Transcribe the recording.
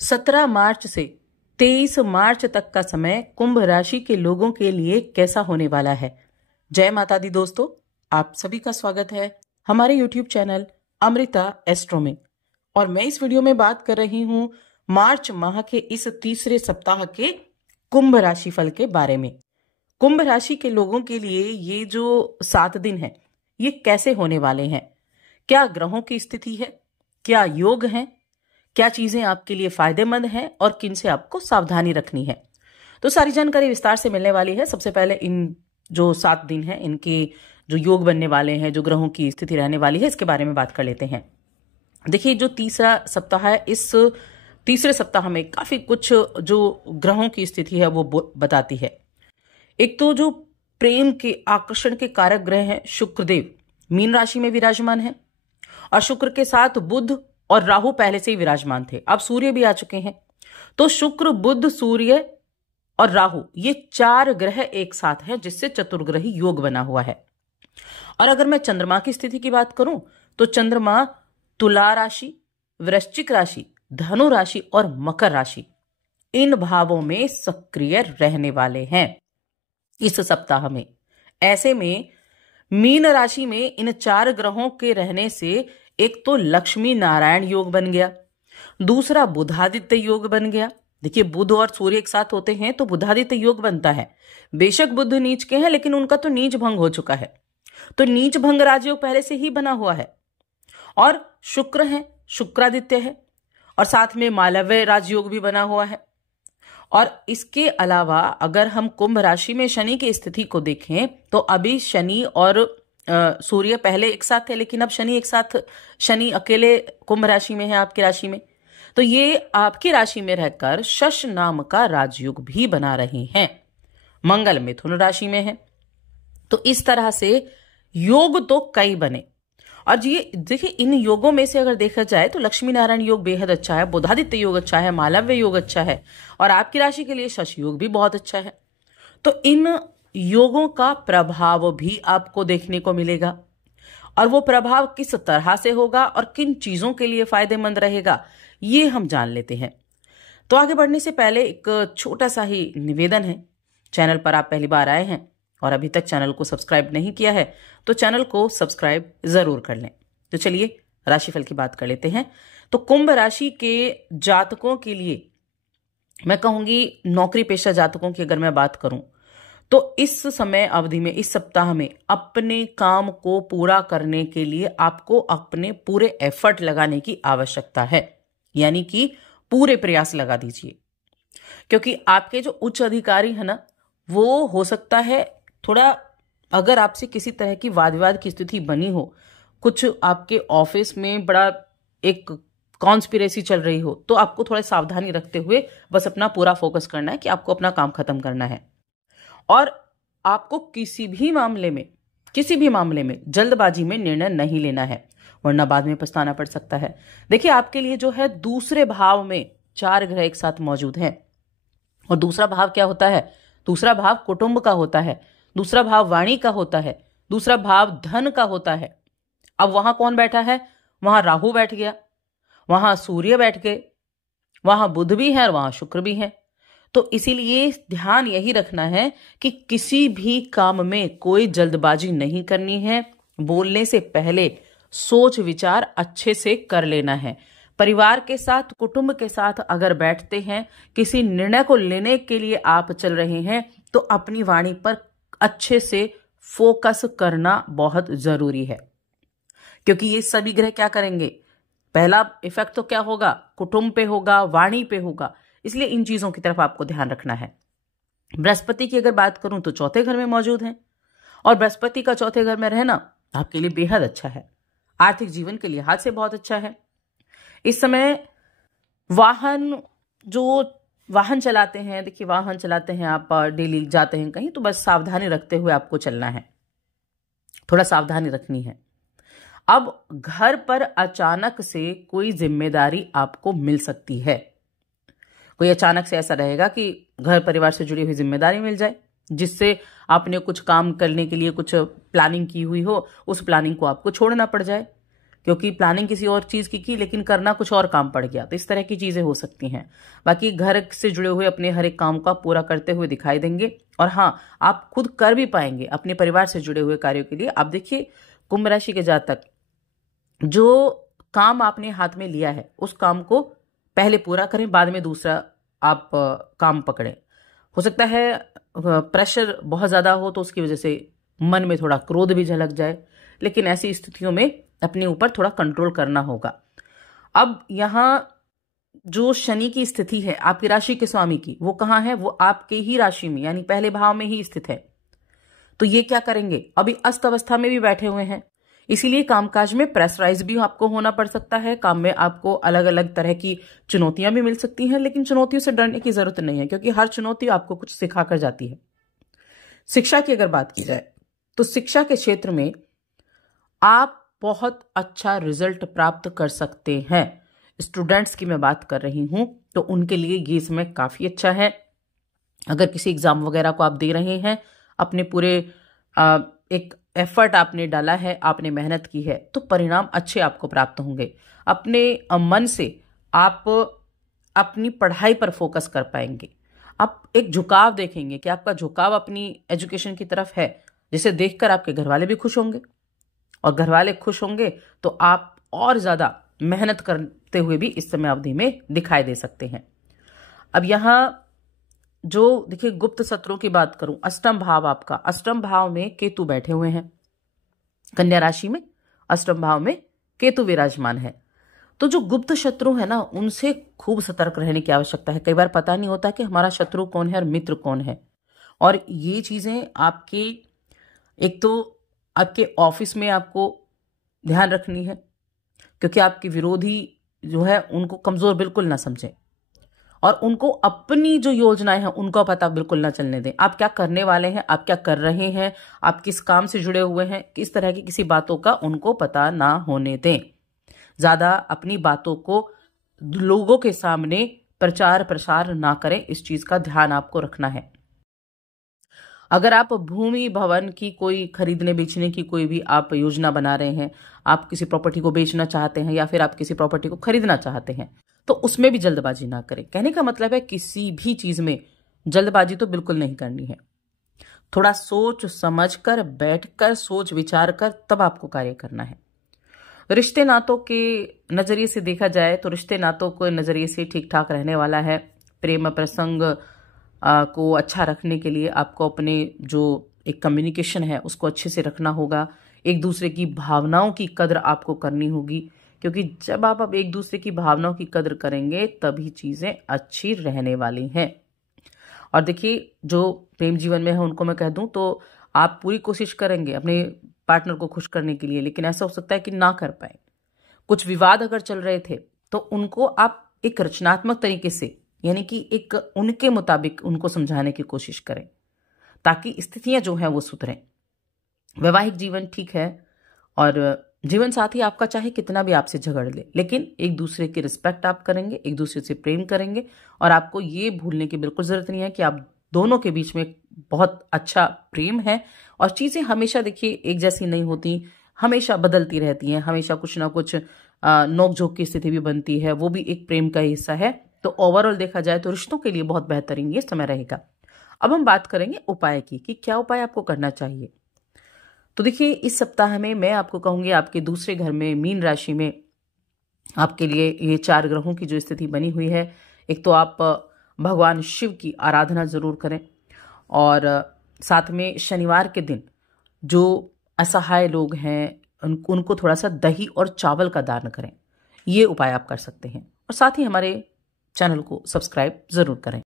17 मार्च से 23 मार्च तक का समय कुंभ राशि के लोगों के लिए कैसा होने वाला है। जय माता दी दोस्तों, आप सभी का स्वागत है हमारे YouTube चैनल अमृता एस्ट्रो में। और मैं इस वीडियो में बात कर रही हूं मार्च माह के इस तीसरे सप्ताह के कुंभ राशि फल के बारे में। कुंभ राशि के लोगों के लिए ये जो 7 दिन है ये कैसे होने वाले हैं, क्या ग्रहों की स्थिति है, क्या योग है, क्या चीजें आपके लिए फायदेमंद हैं और किन से आपको सावधानी रखनी है, तो सारी जानकारी विस्तार से मिलने वाली है। सबसे पहले इन जो 7 दिन हैं इनके जो योग बनने वाले हैं, जो ग्रहों की स्थिति रहने वाली है, इसके बारे में बात कर लेते हैं। देखिए, जो तीसरा सप्ताह है, इस तीसरे सप्ताह में काफी कुछ जो ग्रहों की स्थिति है वो बताती है। एक तो जो प्रेम के आकर्षण के कारक ग्रह हैं शुक्रदेव मीन राशि में विराजमान है, और शुक्र के साथ बुध और राहु पहले से ही विराजमान थे। अब सूर्य भी आ चुके हैं, तो शुक्र बुध सूर्य और राहु ये 4 ग्रह एक साथ हैं, जिससे चतुर्ग्रही योग बना हुआ है। और अगर मैं चंद्रमा की स्थिति की बात करूं तो चंद्रमा तुला राशि, वृश्चिक राशि, धनु राशि और मकर राशि इन भावों में सक्रिय रहने वाले हैं इस सप्ताह में। ऐसे में मीन राशि में इन 4 ग्रहों के रहने से एक तो लक्ष्मी नारायण योग बन गया, दूसरा बुधादित्य योग बन गया। देखिए, बुध और सूर्य एक साथ होते हैं तो बुधादित्य योग बनता है। बेशक बुध नीच के हैं, लेकिन उनका तो नीच भंग हो चुका है, तो नीच भंग राजयोग पहले से ही बना हुआ है। और शुक्र है, शुक्रादित्य है, और साथ में मालव्य राजयोग भी बना हुआ है। और इसके अलावा अगर हम कुंभ राशि में शनि की स्थिति को देखें तो अभी शनि और सूर्य पहले एक साथ थे, लेकिन अब शनि एक साथ, शनि अकेले कुंभ राशि में है आपकी राशि में, तो ये आपकी राशि में रहकर शश नाम का राजयोग भी बना रहे हैं। मंगल मिथुन राशि में है, तो इस तरह से योग तो कई बने। और ये देखिए, इन योगों में से अगर देखा जाए तो लक्ष्मी नारायण योग बेहद अच्छा है, बुधादित्य योग अच्छा है, मालव्य योग अच्छा है, और आपकी राशि के लिए शश योग भी बहुत अच्छा है। तो इन योगों का प्रभाव भी आपको देखने को मिलेगा, और वो प्रभाव किस तरह से होगा और किन चीजों के लिए फायदेमंद रहेगा ये हम जान लेते हैं। तो आगे बढ़ने से पहले एक छोटा सा ही निवेदन है। चैनल पर आप पहली बार आए हैं और अभी तक चैनल को सब्सक्राइब नहीं किया है तो चैनल को सब्सक्राइब जरूर कर लें। तो चलिए राशिफल की बात कर लेते हैं। तो कुंभ राशि के जातकों के लिए मैं कहूंगी, नौकरी पेशा जातकों की अगर मैं बात करूं तो इस समय अवधि में, इस सप्ताह में अपने काम को पूरा करने के लिए आपको अपने पूरे एफर्ट लगाने की आवश्यकता है, यानी कि पूरे प्रयास लगा दीजिए। क्योंकि आपके जो उच्च अधिकारी है ना, वो हो सकता है थोड़ा, अगर आपसे किसी तरह की वाद विवाद की स्थिति बनी हो, कुछ आपके ऑफिस में बड़ा एक कॉन्स्पिरेसी चल रही हो, तो आपको थोड़ा सावधानी रखते हुए बस अपना पूरा फोकस करना है कि आपको अपना काम खत्म करना है। और आपको किसी भी मामले में जल्दबाजी में निर्णय नहीं लेना है, वरना बाद में पछताना पड़ सकता है। देखिए, आपके लिए जो है दूसरे भाव में 4 ग्रह एक साथ मौजूद हैं, और दूसरा भाव क्या होता है? दूसरा भाव कुटुंब का होता है, दूसरा भाव वाणी का होता है, दूसरा भाव धन का होता है। अब वहां कौन बैठा है? वहां राहु बैठ गया, वहां सूर्य बैठ गए, वहां बुध भी है और वहां शुक्र भी है। तो इसीलिए ध्यान यही रखना है कि किसी भी काम में कोई जल्दबाजी नहीं करनी है। बोलने से पहले सोच विचार अच्छे से कर लेना है। परिवार के साथ, कुटुंब के साथ अगर बैठते हैं, किसी निर्णय को लेने के लिए आप चल रहे हैं, तो अपनी वाणी पर अच्छे से फोकस करना बहुत जरूरी है। क्योंकि ये सभी ग्रह क्या करेंगे? पहला इफेक्ट तो क्या होगा? कुटुंब पे होगा, वाणी पे होगा। इसलिए इन चीजों की तरफ आपको ध्यान रखना है। बृहस्पति की अगर बात करूं तो चौथे घर में मौजूद हैं, और बृहस्पति का चौथे घर में रहना आपके लिए बेहद अच्छा है। आर्थिक जीवन के लिहाज से बहुत अच्छा है। इस समय वाहन चलाते हैं, देखिए वाहन चलाते हैं आप, डेली जाते हैं कहीं, तो बस सावधानी रखते हुए आपको चलना है, थोड़ा सावधानी रखनी है। अब घर पर अचानक से कोई जिम्मेदारी आपको मिल सकती है। कोई अचानक से ऐसा रहेगा कि घर परिवार से जुड़ी हुई जिम्मेदारी मिल जाए, जिससे आपने कुछ काम करने के लिए कुछ प्लानिंग की हुई हो, उस प्लानिंग को आपको छोड़ना पड़ जाए। क्योंकि प्लानिंग किसी और चीज की लेकिन करना कुछ और काम पड़ गया, तो इस तरह की चीजें हो सकती हैं। बाकी घर से जुड़े हुए अपने हर एक काम का पूरा करते हुए दिखाई देंगे, और हाँ, आप खुद कर भी पाएंगे अपने परिवार से जुड़े हुए कार्यों के लिए। आप देखिए कुंभ राशि के जातक, जो काम आपने हाथ में लिया है उस काम को पहले पूरा करें, बाद में दूसरा आप काम पकड़ें। हो सकता है प्रेशर बहुत ज्यादा हो तो उसकी वजह से मन में थोड़ा क्रोध भी झलक जाए, लेकिन ऐसी स्थितियों में अपने ऊपर थोड़ा कंट्रोल करना होगा। अब यहां जो शनि की स्थिति है आपकी राशि के स्वामी की, वो कहां है? वो आपके ही राशि में यानी पहले भाव में ही स्थित है। तो ये क्या करेंगे? अभी अस्त अवस्था में भी बैठे हुए हैं, इसीलिए कामकाज में प्रेशराइज भी आपको होना पड़ सकता है। काम में आपको अलग अलग तरह की चुनौतियां भी मिल सकती हैं, लेकिन चुनौतियों से डरने की जरूरत नहीं है, क्योंकि हर चुनौती आपको कुछ सिखा कर जाती है। शिक्षा की अगर बात की जाए तो शिक्षा के क्षेत्र में आप बहुत अच्छा रिजल्ट प्राप्त कर सकते हैं। स्टूडेंट्स की मैं बात कर रही हूं तो उनके लिए ये समय काफी अच्छा है। अगर किसी एग्जाम वगैरह को आप दे रहे हैं, अपने पूरे एक एफर्ट आपने डाला है, आपने मेहनत की है, तो परिणाम अच्छे आपको प्राप्त होंगे। अपने मन से आप अपनी पढ़ाई पर फोकस कर पाएंगे। आप एक झुकाव देखेंगे कि आपका झुकाव अपनी एजुकेशन की तरफ है, जिसे देखकर आपके घर वाले भी खुश होंगे, और घर वाले खुश होंगे तो आप और ज्यादा मेहनत करते हुए भी इस समय अवधि में दिखाई दे सकते हैं। अब यहां जो देखिए गुप्त शत्रुओं की बात करूं, अष्टम भाव, आपका अष्टम भाव में केतु बैठे हुए हैं, कन्या राशि में अष्टम भाव में केतु विराजमान है। तो जो गुप्त शत्रु है ना, उनसे खूब सतर्क रहने की आवश्यकता है। कई बार पता नहीं होता कि हमारा शत्रु कौन है और मित्र कौन है, और ये चीजें आपके एक तो आपके ऑफिस में आपको ध्यान रखनी है, क्योंकि आपके विरोधी जो है उनको कमजोर बिल्कुल ना समझें, और उनको अपनी जो योजनाएं हैं उनको पता बिल्कुल ना चलने दें। आप क्या करने वाले हैं, आप क्या कर रहे हैं, आप किस काम से जुड़े हुए हैं, किस तरह की किसी बातों का उनको पता ना होने दें। ज्यादा अपनी बातों को लोगों के सामने प्रचार प्रसार ना करें, इस चीज का ध्यान आपको रखना है। अगर आप भूमि भवन की कोई खरीदने बेचने की कोई भी आप योजना बना रहे हैं, आप किसी प्रॉपर्टी को बेचना चाहते हैं या फिर आप किसी प्रॉपर्टी को खरीदना चाहते हैं, तो उसमें भी जल्दबाजी ना करें। कहने का मतलब है किसी भी चीज में जल्दबाजी तो बिल्कुल नहीं करनी है। थोड़ा सोच समझ कर, बैठकर सोच विचार कर तब आपको कार्य करना है। रिश्ते नातों के नजरिए से देखा जाए तो रिश्ते नातों के नजरिए से ठीक ठाक रहने वाला है। प्रेम प्रसंग को अच्छा रखने के लिए आपको अपने जो एक कम्युनिकेशन है उसको अच्छे से रखना होगा। एक दूसरे की भावनाओं की कद्र आपको करनी होगी, क्योंकि जब आप अब एक दूसरे की भावनाओं की कद्र करेंगे तभी चीजें अच्छी रहने वाली हैं। और देखिए जो प्रेम जीवन में है उनको मैं कह दूं तो आप पूरी कोशिश करेंगे अपने पार्टनर को खुश करने के लिए, लेकिन ऐसा हो सकता है कि ना कर पाए। कुछ विवाद अगर चल रहे थे तो उनको आप एक रचनात्मक तरीके से, यानी कि एक उनके मुताबिक उनको समझाने की कोशिश करें, ताकि स्थितियां जो हैं वो सुधरें। वैवाहिक जीवन ठीक है, और जीवन साथी आपका चाहे कितना भी आपसे झगड़ ले, लेकिन एक दूसरे की रिस्पेक्ट आप करेंगे, एक दूसरे से प्रेम करेंगे, और आपको ये भूलने की बिल्कुल जरूरत नहीं है कि आप दोनों के बीच में बहुत अच्छा प्रेम है। और चीजें हमेशा देखिए एक जैसी नहीं होती, हमेशा बदलती रहती हैं, हमेशा कुछ ना कुछ नोकझोंक की स्थिति भी बनती है, वो भी एक प्रेम का हिस्सा है। तो ओवरऑल देखा जाए तो रिश्तों के लिए बहुत बेहतरीन ये समय रहेगा। अब हम बात करेंगे उपाय की कि क्या उपाय आपको करना चाहिए। तो देखिए इस सप्ताह में मैं आपको कहूंगी आपके दूसरे घर में मीन राशि में आपके लिए ये 4 ग्रहों की जो स्थिति बनी हुई है, एक तो आप भगवान शिव की आराधना जरूर करें, और साथ में शनिवार के दिन जो असहाय लोग हैं उनको थोड़ा सा दही और चावल का दान करें। ये उपाय आप कर सकते हैं, और साथ ही हमारे चैनल को सब्सक्राइब जरूर करें।